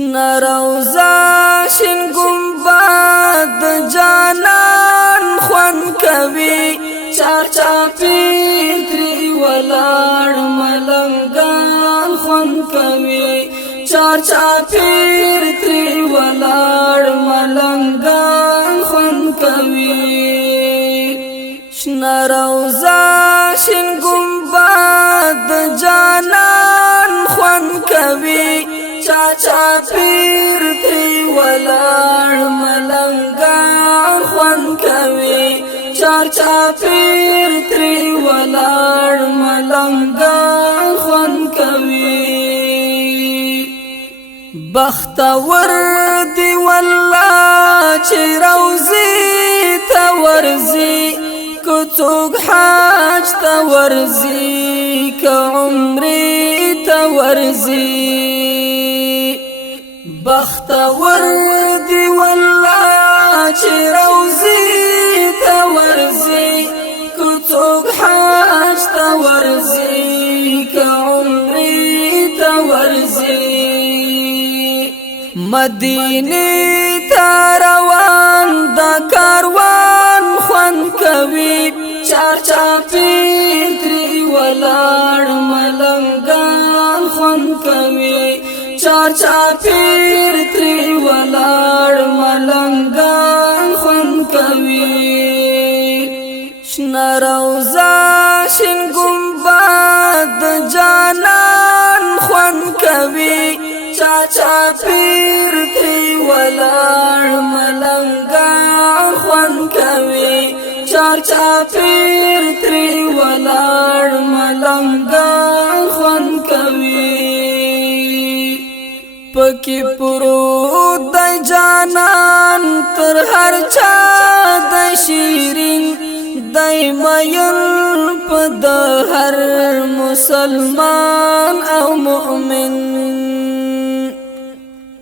شنا روزا شین گنبد جانان خوان کوي چار چاپی تری ولاړ ملنګان خوان کوي چار چاپی تری ولاړ ملنګان خوان کوي شنا روزا شین گنبد جانان خوان کوي چاچا پیر تری ولاړ ملنګان خوان کوي چاچا پیر تری ولاړ ملنګان خوان کوي بختور دی والله چې روزي ته ورزي کو څوک حج ته ورزي که عمرې ته ورزي بختور دی والله چې روزي ته ورزي که څوک حج ته ورزي که عمرې ته ورزي مدینه ته روان د کاروان خوان کوي چار چاپی تری ولاړ ملنګان خوان کوي چار چاپیر تری ولاړ ملنګان خوان کوي شنا روزا شین گنبد جانان خوان کوي چاچا پیر تری ولاړ ملنګان خوان کوي چاچا پیر تری ولاړ ملنګان خوان کوي پکی پرود دی جانان تر هر چا دی شیرین دی مین پا د هر مسلمان او مؤمن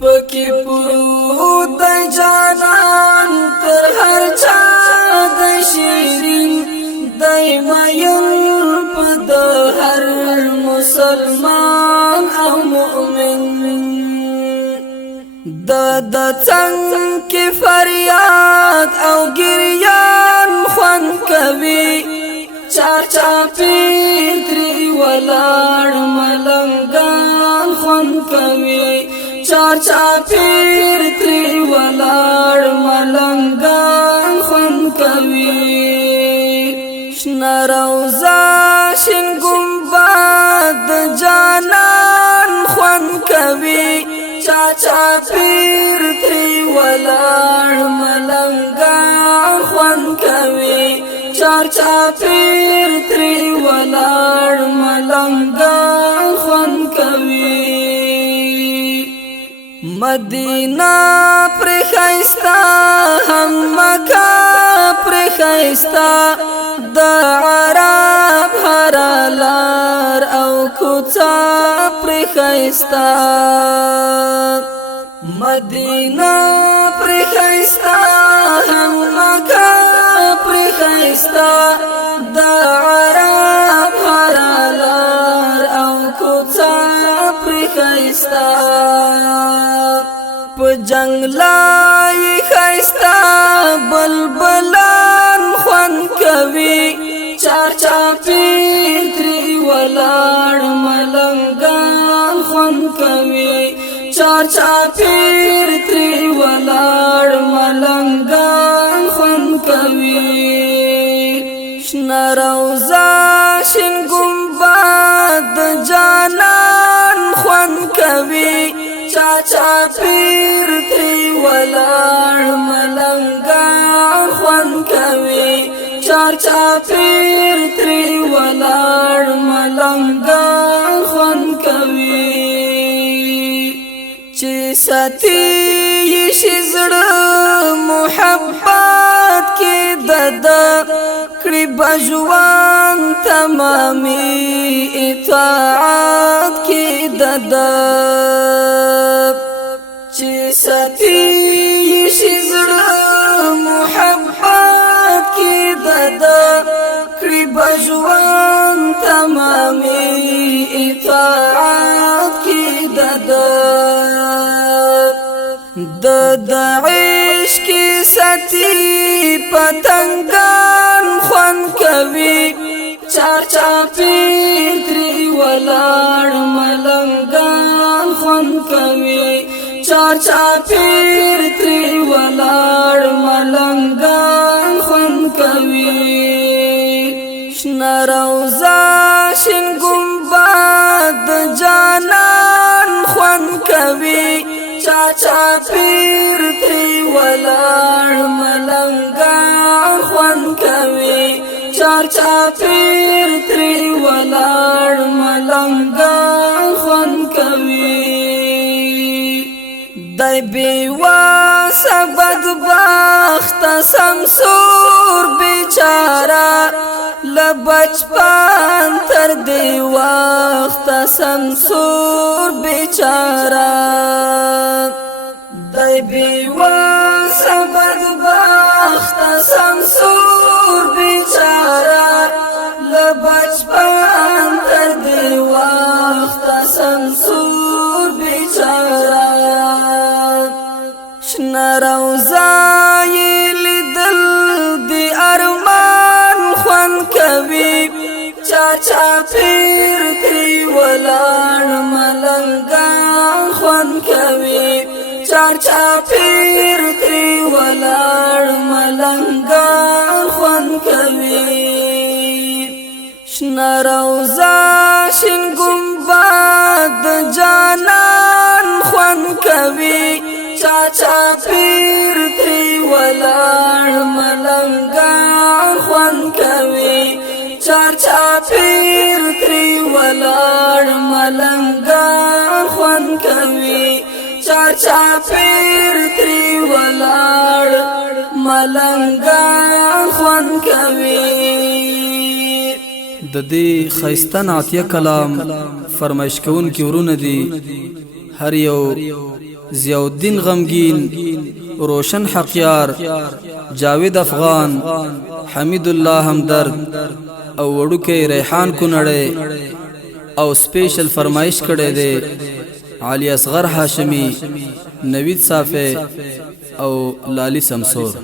پکی پرود دی جانان تر هر چا دی شیرین دی مین پا د هر مسلمان او مؤمن د څنګ کې فریاد او ګریان خوان کوي چار چاپی تری ولاړ ملنګان خوان کوي چار چاپی تری ولاړ ملنګان خوان کوي شنا روزا شین گنبد جانان خوان کوي چاچا پیر تری ولاړ ملنګان خوان کوي چاچا پیر تری ولاړ ملنګان خوان کوي مدینہ پر خیستا هم مکہ پر خیستا د عرب هرالار او کوڅه پر خیستا مدینہ پر خیستا هم مکہ پر خیستا د عرب هرالار او کوڅه پر خیستا په جنگلای خیستا بلبلان خوان کوي چار چاپی تری ولاړ ملنګان خوان کوي چار چاپیر تری ولاړ ملنګان خوان کوي شنا روزا شین گنبد جانان خوان کوي چاچا پیر تری ولاړ ملنګان خوان کوي چار چاپیر تری ولاړ ملنګان خوان کوي چې ساتي شي زړه محبت کې د کړي بجوان تمامي اطاعت کې د چې ساتي شي زړه محبت کې د کړي بجوان تمامي اطاعت کې د د اطاعت کی دد د عشق ستی پتنگان خوان کوي چار چاپی تری ولار ملنگان خوان کوي چار چاپیر تری ولار ملنگان خوان کوي شنا روزا شین گنبد جانان خوان کوي چاچا پیر تری ولار ملنگان خوان کوي چاچا پیر تری ولار ملنگان خوان کوي دای بیوا سبد بخت سمسور بیچارا لبچپن تر دی وقت سمسور بیچارا دای بیوا سبد بخت سمسور بیچارا لبچپن تر دی وقت سمسور بیچارا شنا روزای لیدل دی ارمان خوان کوي چاچا پیر تری ولار ملنگان خوان کوي چاچا پیر تری ولار ملنگان خوان کوي شنا روزا شین گنبد جانان خوان کوي چاچا پیر تری ولار ملنگان خوان کوي چاچا پیر تری ولار ملنگان خوان کوي چاچا پیر تری ولار ملنگان خوان کوي د دې خیسته نعتیه کلام فرمایش کون کی ورونه دي هر یو ضیاء الدین غمگین روشن حقیار جاوید افغان حمید الله همدرد او وړوکې ریحان کونړی او سپیشل فرمایش کړي دي علي اصغر هاشمی نوید صافی او لالی سمسور